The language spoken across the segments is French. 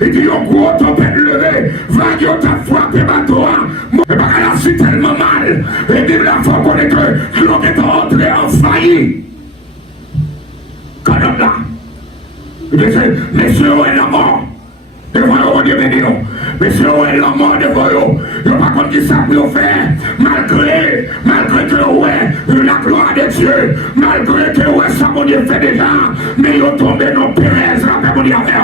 Il dit, un gros tempête levé, vague yo t'a frappé bateau. Et bah, elle a su tellement mal. Et Bible a fait connaître que l'on est entré en faillite. Quand on là, il dit, messieurs, elle est mort. Et voyons, Dieu béni, messieurs, elle est mort de voyons. Je ne sais pas contre qui ça peut faire, malgré que ouais, la gloire de Dieu, malgré que ouais, ça mon Dieu fait déjà, mais ils ont tombé dans Pérez, la mon Dieu avec.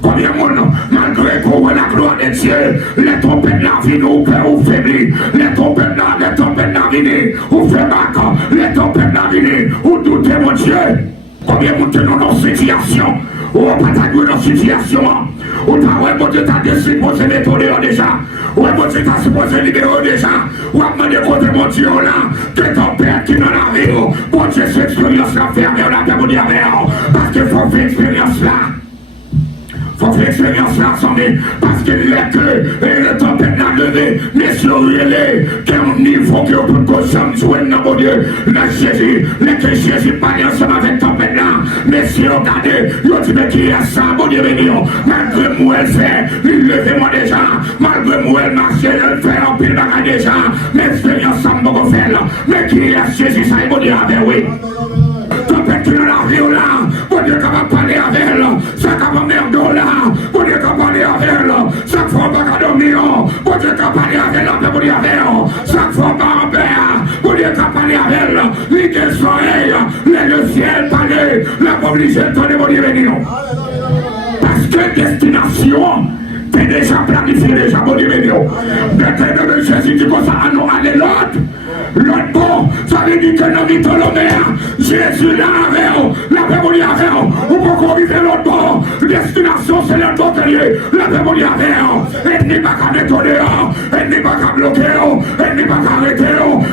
Combien de monde, malgré que ouais, la gloire de Dieu, les tempêtes de la vie nous perd ou faiblit, les tempêtes de la vie ou fait bac, les tempêtes de la vie ou doutez mon Dieu. Combien de monde dans nos situations? Ou on pas jouer dans la situation. Ou t'as bon Dieu t'a supposé mettre déjà. Ou bon Dieu t'a supposé libérer déjà. Ou a demandé côté mon Dieu là. Que ton père qui dans la vie. Bon Dieu cette expérience là fermée on a bien mon Dieu. Parce qu'il faut faire expérience là. Faut faire expérience là ensemble. Parce que le tempête l'a levé. Messieurs, il est qu'un niveau que vous pouvez jouer dans mon Dieu. Le Jésus parle ensemble avec tempête là. Messieurs, regardez, il dit mais qui est ça, mon Dieu béni. Malgré moi, elle fait, il levait moi déjà. Malgré moi, elle marche, elle fait un pile bagage déjà. Mais expérience ça me fait là. Mais qui est Jésus, ça, mon Dieu, avec oui. Tempête qui est dans la vie là. Mon Dieu, qu'on va parler avec elle. Ça, qu'on va merder là. Mon Dieu, qu'on va parler avec elle. Ça, qu'on va pas dormir. Mon Dieu, qu'on va parler avec elle. Mon Dieu, avec elle. Ça, qu'on va pas en paix. Mon Dieu, qu'on va parler avec elle. L'idée des oreilles. Le ciel parler. La obligée de donner mon Dieu béni. Parce que destination, t'es déjà planifié déjà mon Dieu béni. Maintenant, Jésus dit comme ça, ah non, allez l'autre. L'autre bon, ça veut dire que nous vivons l'homme. Jésus là avec la paix mon Dieu avec ou pourquoi vivre l'autre bon. Destination, c'est l'autre bon terrier. La paix mon Dieu avec elle n'est pas qu'à détonner, elle n'est pas qu'à bloquer, elle n'est pas qu'à arrêter,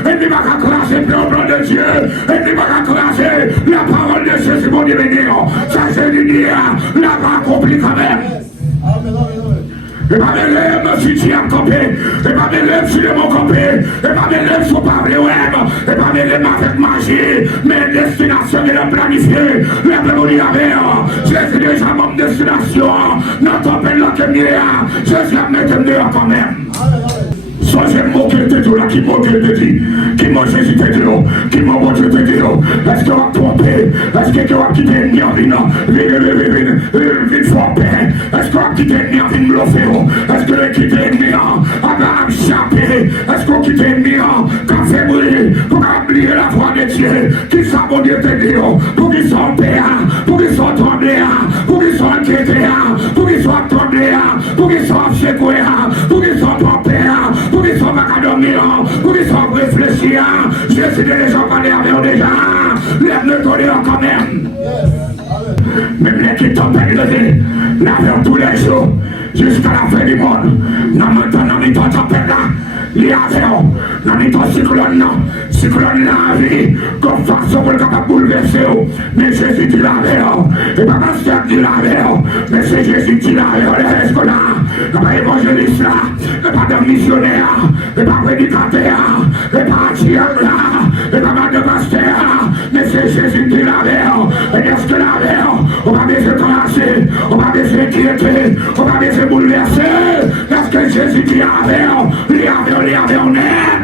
elle n'est pas qu'à classer le plan de Dieu, elle n'est pas qu'à classer la parole de Jésus mon Dieu béni. Ça c'est l'idée, la va accomplir quand même. Et pas mes lèvres si tu as campé, et pas mes lèvres si les mots campé, et pas mes lèvres sur parler web, et pas mes lèvres avec magie, mais destination de la planifier, la mémoire avec, Jésus déjà mon destination, notre appel là que Jésus a mis dehors quand même. Soit j'ai moqué de tout là, qui moque de dit, qui m'a Jésus de dit, qui m'a moqué de dit, est-ce que va tromper, est-ce que va quitter une vine, vine frappée, est-ce que va quitter une vine bluffée, est-ce que va quitter une vine, à échapper, est-ce qu'on quitte une vine, quand fait brûler, pour oublier la voix de Dieu, qui s'abonne de dit, pour qu'ils soient payés, pour qu'ils soient tremblés, pour qu'ils soient inquiétés, pour qu'ils soient tremblés, pour qu'ils soient secoués, pour qu'ils soient trompés, pour qu'ils soient pas dormir, pour qu'ils soient réfléchis. Jésus déjà parlé avec eux déjà. Lève-le tonnerre quand même. Même les qui t'ont élevé, l'avons tous les jours, jusqu'à la fin du monde. Nous maintenant, nous t'en tempête là. Les avions, nous t'en cyclone la vie, comme façon pour le capable de bouleverser. Mais Jésus dit la vie, et pas pasteur dit la vie, mais c'est Jésus dit la vie, les restes là, et pas évangéliste là, et pas de missionnaire, et pas prédicateur, et pas diable là, et pas mal de pasteur, mais c'est Jésus dit la vie, et est-ce que la vie, on va baisser classer, on va baisser inquiéter, on va baisser bouleverser, parce que Jésus dit la vie, on est.